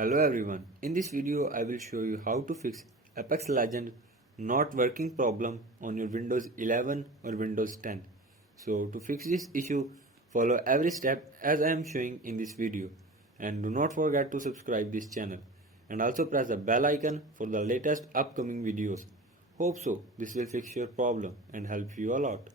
Hello everyone, in this video I will show you how to fix Apex Legends not working problem on your Windows 11 or Windows 10. So to fix this issue, follow every step as I am showing in this video, and do not forget to subscribe this channel and also press the bell icon for the latest upcoming videos. Hope so this will fix your problem and help you a lot.